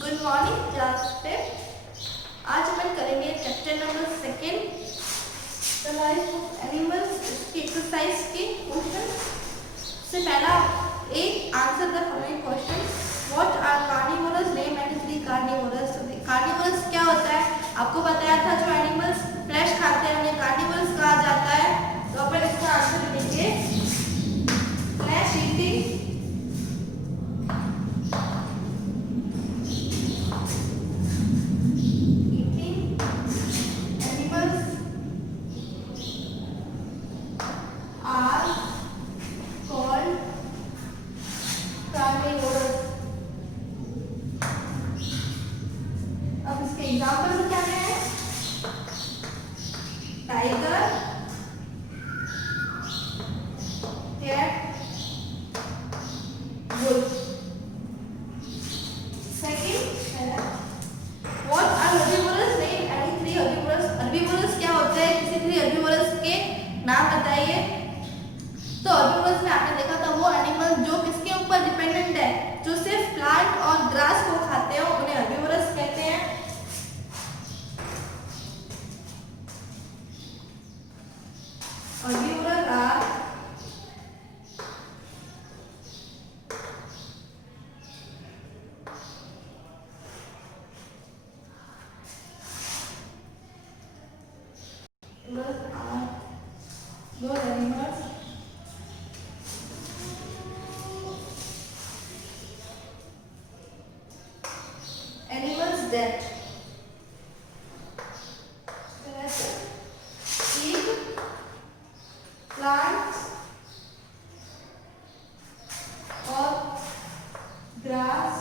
Good morning class पे। आज अपन करेंगे chapter number second the life of animals की एक्सरसाइज के क्वेश्चन से पहला एक answer the following question. What are carnivorous? Name and three carnivorous. Carnivorous क्या होता है? आपको बताया था जो एनिमल्स फ्लैश खाते हैं उन्हें कार्निवोरस कहा जाता है। तो अपन इसका आंसर लिखेंगे फ्लैश ईटिंग एग्जाम्पल क्या है? Tiger, cat, wolf. सेकंड है what are herbivores? Name any three herbivores. Herbivores क्या होते हैं? किसी थ्री हर्बीवोरस के नाम बताइए। तो हर्बीवोरस में आपने देखा था वो एनिमल जो किसके ऊपर डिपेंडेंट है, जो सिर्फ प्लांट और ग्रास को खाते हो उन्हें हर्बीवोरस कहते हैं। Herbivores are those animals that eat plants or grass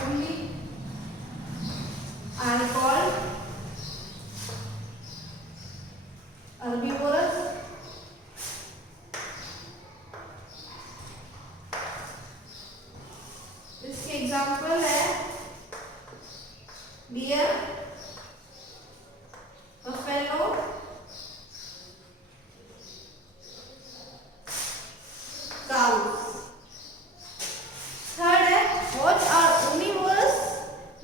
only are called herbivores. इसके एग्जाम्पल है डियर, बफेलो, cows. थर्ड है what are omnivorous?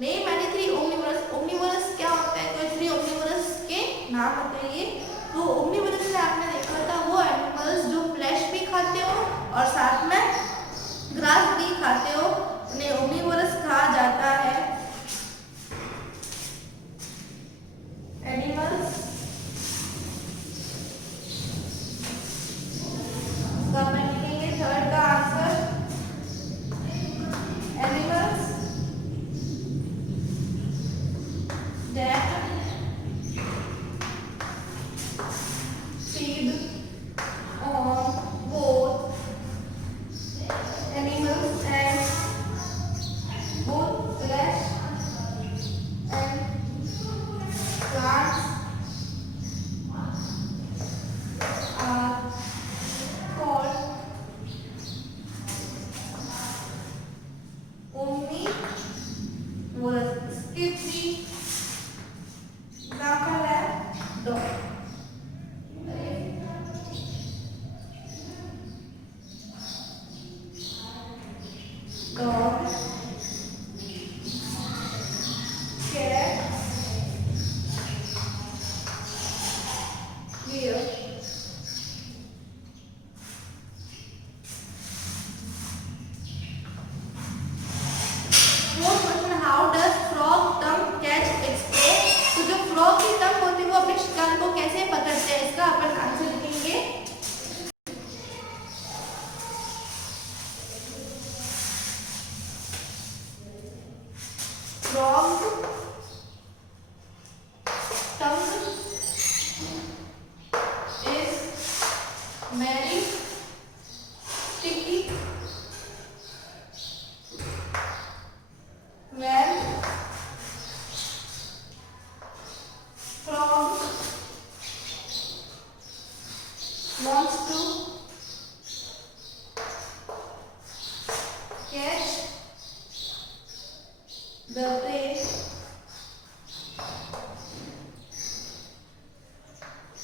Name any three omnivorous. Omnivorous क्या होता है? कोई थ्री ओमनिवोरस के नाम बताइए। तो ओमनिवोरस में आपने देखा था वो एनिमल्स जो फ्लैश भी खाते हो और साथ में ग्रास भी खाते हो उन्हें ओमनिवोरस कहा जाता है। एनिमल्स का मैं लिखेंगे थर्ड का answer animals that feed on both animals and both flesh and plants are called omnivorous. इसके थ्री एग्जाम्पल है dog, dog, cat, deer. Fourth question how does frog tongue catch its prey? तो जो frog की टंग होती है वो अपने शिकार को कैसे पकड़ते हैं? इसका अपन आंसर लिखेंगे frog tongue is very sticky when frog wants to catch the prey,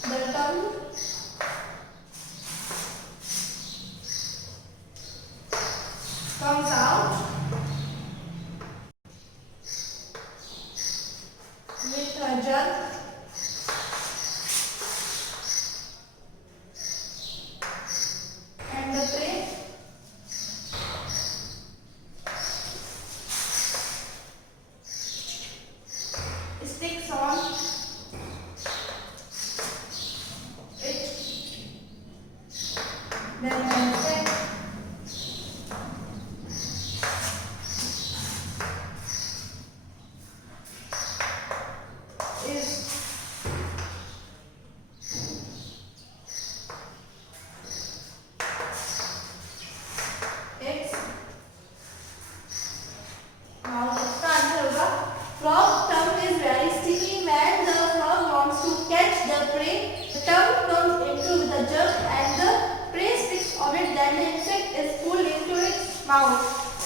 the tongue comes out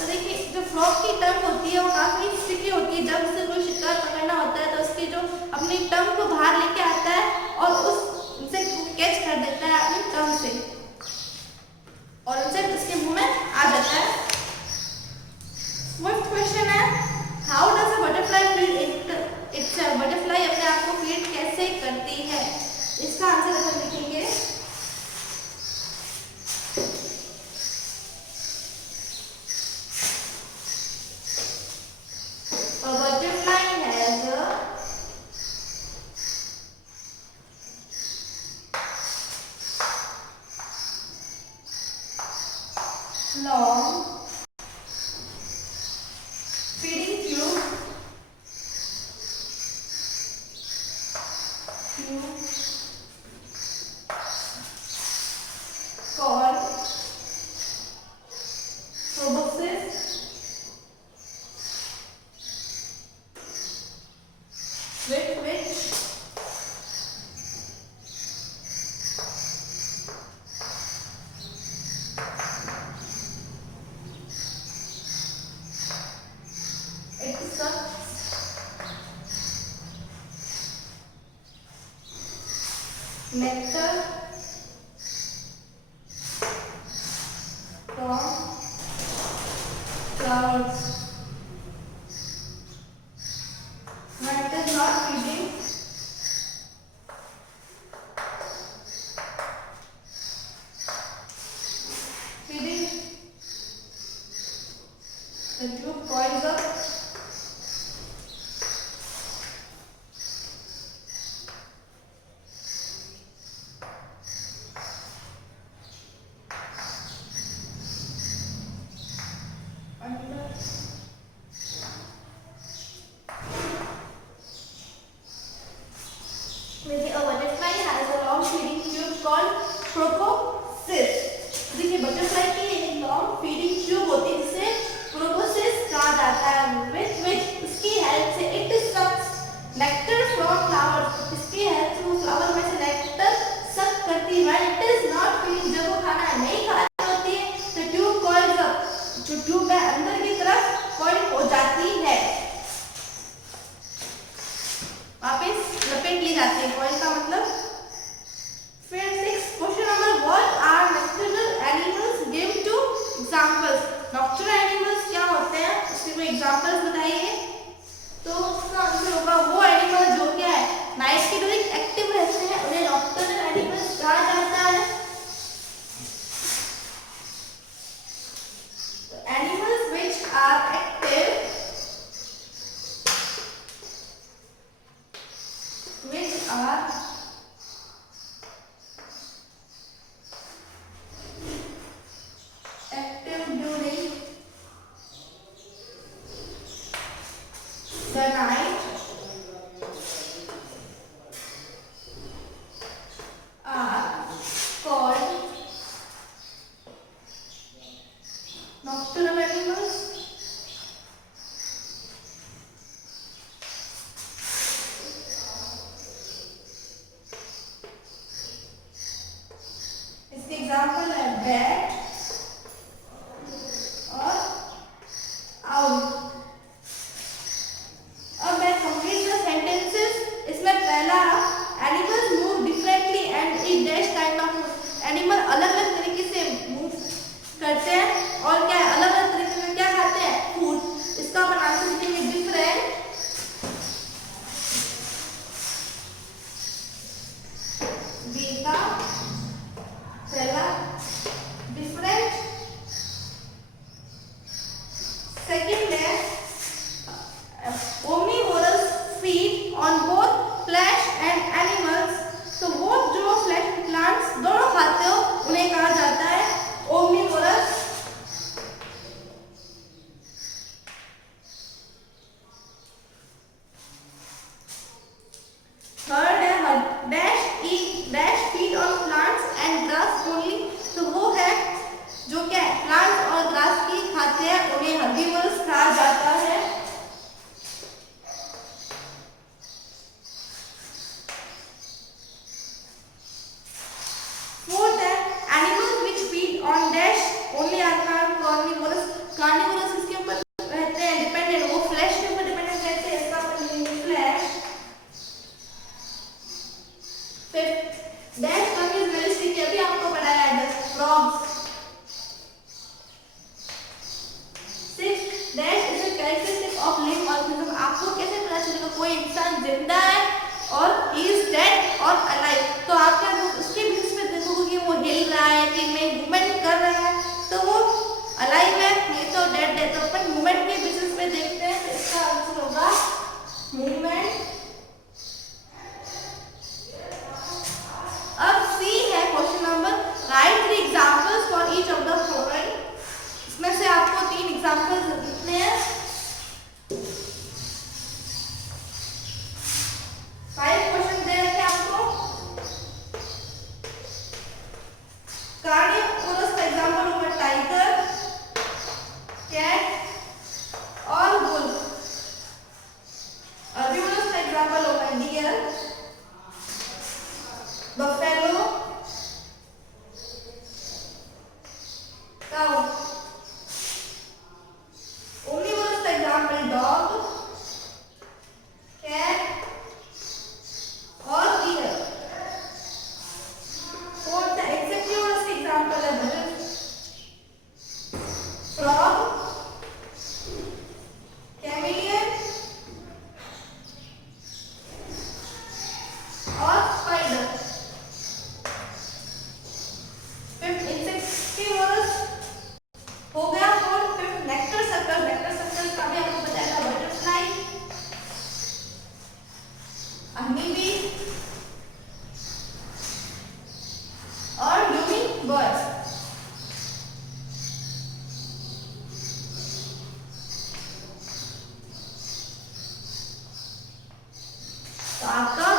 तो देखिए जो फ्रॉग की टंग होती है वो काफी स्टिकी होती है। जब उसे कोई शिकार पकड़ना होता है तो उसकी जो अपनी टंग को बाहर लेके आता है और उस इंसेक्ट को कैच कर देता है अपनी टंग से और इंसेक्ट उसके मुंह में आ जाता है। फर्स्ट क्वेश्चन है how does a butterfly feed itself. Butterfly अपने आप को फीड कैसे करती है? इसका आंसर हम लिखेंगे a butterfly has a long feeding tube called proboscis with which it sucks nectar from flowers. When it is not feeding, the tube coils up under देखिए a butterfly has a long feeding tube called proboscis। देखिए butterfly की एक long feeding tube होती है जिसे proboscis कहा जाता है। with which इसकी हेल्प से it sucks nectar from flowers। इसकी हेल्प से वो फ्लावर में से नेक्टर सक करती है। when it is not feeding जब वो खाना नहीं खा रही होती है तो ट्यूब coils up जो ट्यूब है अंदर की तरफ कॉइल हो जाती है, वापस लपेट ली जाती है। कॉइल का मतलब। फिर 6 question number what are nocturnal animals give two examples. Nocturnal animals क्या होते हैं उसके कोई एग्जांपल्स बताइए। तो उसका आंसर होगा वो एनिमल जो क्या है नाइट के दौरान एक्टिव रहते हैं उन्हें नॉक्टर्नल एनिमल्स कहा जाता है। Animals which are active which are active during the night are called nocturnal animals। इसके एग्जाम्पल है बैट और आउल। अब मैं कंप्लीट द सेंटेंसेस। इसमें पहला animals move differently and eat dash kind of. Animal अलग अलग तरीके से मूव करते हैं और क्या अलग अलग तरीके से क्या खाते हैं फूड। इसका अपन आंसर लिखेंगे डिफरेंट बीटा पहला डिफरेंट। सेकंड है omnivorous feed on both flash and animals. तो वो जो फ्लैश प्लांट्स दोनों खाते हो उन्हें कहा जाता है आपको बनाया है। Frogs. That is a characteristic of living organism. आपको कैसे पता चलेगा कोई इंसान जिंदा है और ही इज डेड और अलाइव? तो आप क्या उसके बेसिस पे देखोगे कि वो हिल रहा है कि नहीं, मूवमेंट कर रहा है, तो वो अलाइव है, नहीं तो डेड है। तो अपन मूवमेंट के बेसिस पे देखते हैं, तो इसका आंसर होगा मूवमेंट। अब सी है question number, right 3 examples for each of the following. इसमें से आपको 3 एग्जांपल्स लिखने हैं। 5 क्वेश्चन दे रखे आपको। कार्निवोरस का एग्जांपल होगा टाइगर, कैट और वुल्फ। हर्बिवोरस का एग्जांपल होगा डियर, बफेलो, काऊ। ओमनिवोरस का एग्जांपल डॉग, कैट और डियर। फोर्थ एक्सेप्टिवोरस का एग्जांपल है बटरफ्लाई, फ्रॉग, कैमेलियन और स्पाइडर। फिफ्थ इंसेक्टिवोरस हो गया। और fifth nectar circle. Nectar circle का भी आपको बताया था, बटरफ्लाई, हनीबी और ह्यूमिंग बर्ड। तो आपका